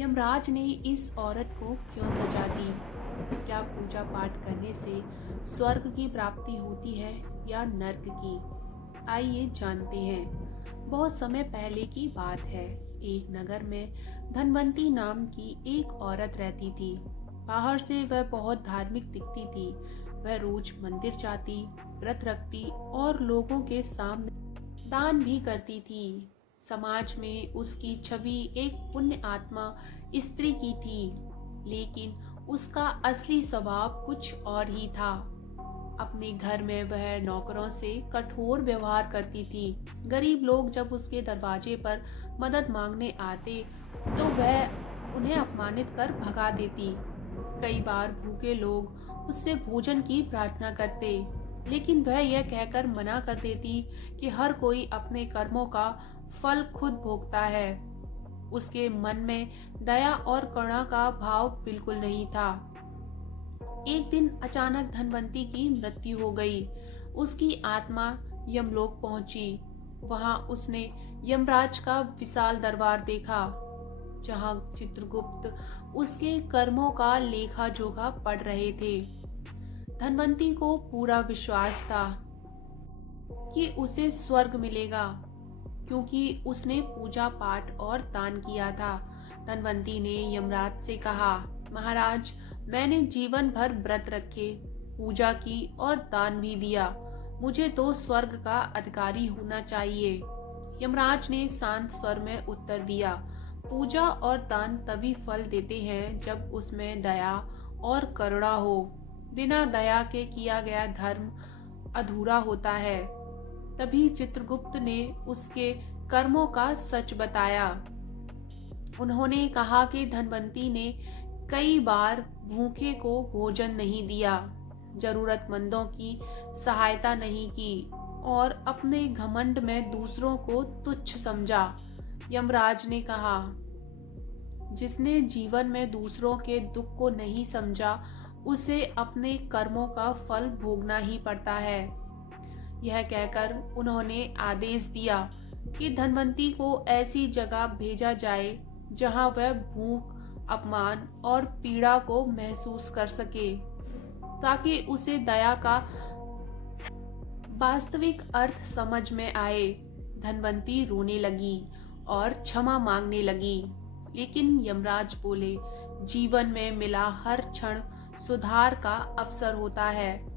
यमराज ने इस औरत को क्यों सजा दी? क्या पूजा पाठ करने से स्वर्ग की प्राप्ति होती है या नर्क की? आइए जानते हैं। बहुत समय पहले की बात है। एक नगर में धनवंती नाम की एक औरत रहती थी। बाहर से वह बहुत धार्मिक दिखती थी। वह रोज मंदिर जाती, व्रत रखती और लोगों के सामने दान भी करती थी। समाज में उसकी छवि एक पुण्य आत्मा स्त्री की थी, लेकिन उसका असली स्वभाव कुछ और ही था। अपने घर में वह नौकरों से कठोर व्यवहार करती थी। गरीब लोग जब उसके दरवाजे पर मदद मांगने आते, तो वह उन्हें अपमानित कर भगा देती। कई बार भूखे लोग उससे भोजन की प्रार्थना करते, लेकिन वह यह कहकर मना कर देती कि हर कोई अपने कर्मों का फल खुद भोगता है। उसके मन में दया और करुणा का भाव बिल्कुल नहीं था। एक दिन अचानक धनवंती की मृत्यु हो गई। उसकी आत्मा यमलोक पहुंची। वहां उसने यमराज का विशाल दरबार देखा, जहां चित्रगुप्त उसके कर्मों का लेखा जोखा पढ़ रहे थे। धनवंती को पूरा विश्वास था कि उसे स्वर्ग मिलेगा, क्योंकि उसने पूजा पाठ और दान किया था। धनवंती ने यमराज से कहा, महाराज, मैंने जीवन भर व्रत रखे, पूजा की और दान भी दिया। मुझे तो स्वर्ग का अधिकारी होना चाहिए। यमराज ने शांत स्वर में उत्तर दिया, पूजा और दान तभी फल देते हैं जब उसमें दया और करुणा हो। बिना दया के किया गया धर्म अधूरा होता है। तभी चित्रगुप्त ने उसके कर्मों का सच बताया। उन्होंने कहा कि धनवंती ने कई बार भूखे को भोजन नहीं दिया, जरूरतमंदों की सहायता नहीं की और अपने घमंड में दूसरों को तुच्छ समझा। यमराज ने कहा, जिसने जीवन में दूसरों के दुख को नहीं समझा, उसे अपने कर्मों का फल भोगना ही पड़ता है। यह कहकर उन्होंने आदेश दिया कि धनवंती को ऐसी जगह भेजा जाए जहां वह भूख, अपमान और पीड़ा को महसूस कर सके, ताकि उसे दया का वास्तविक अर्थ समझ में आए। धनवंती रोने लगी और क्षमा मांगने लगी, लेकिन यमराज बोले, जीवन में मिला हर क्षण सुधार का अवसर होता है।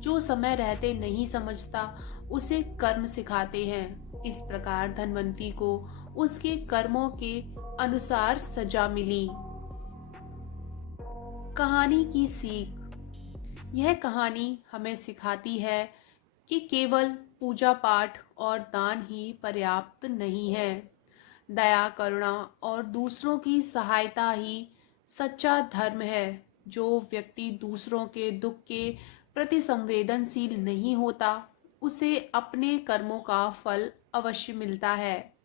जो समय रहते नहीं समझता, उसे कर्म सिखाते हैं। इस प्रकार धनवंती को उसके कर्मों के अनुसार सजा मिली। कहानी की सीख। यह कहानी हमें सिखाती है कि केवल पूजा पाठ और दान ही पर्याप्त नहीं है। दया, करुणा और दूसरों की सहायता ही सच्चा धर्म है। जो व्यक्ति दूसरों के दुख के प्रति संवेदनशील नहीं होता, उसे अपने कर्मों का फल अवश्य मिलता है।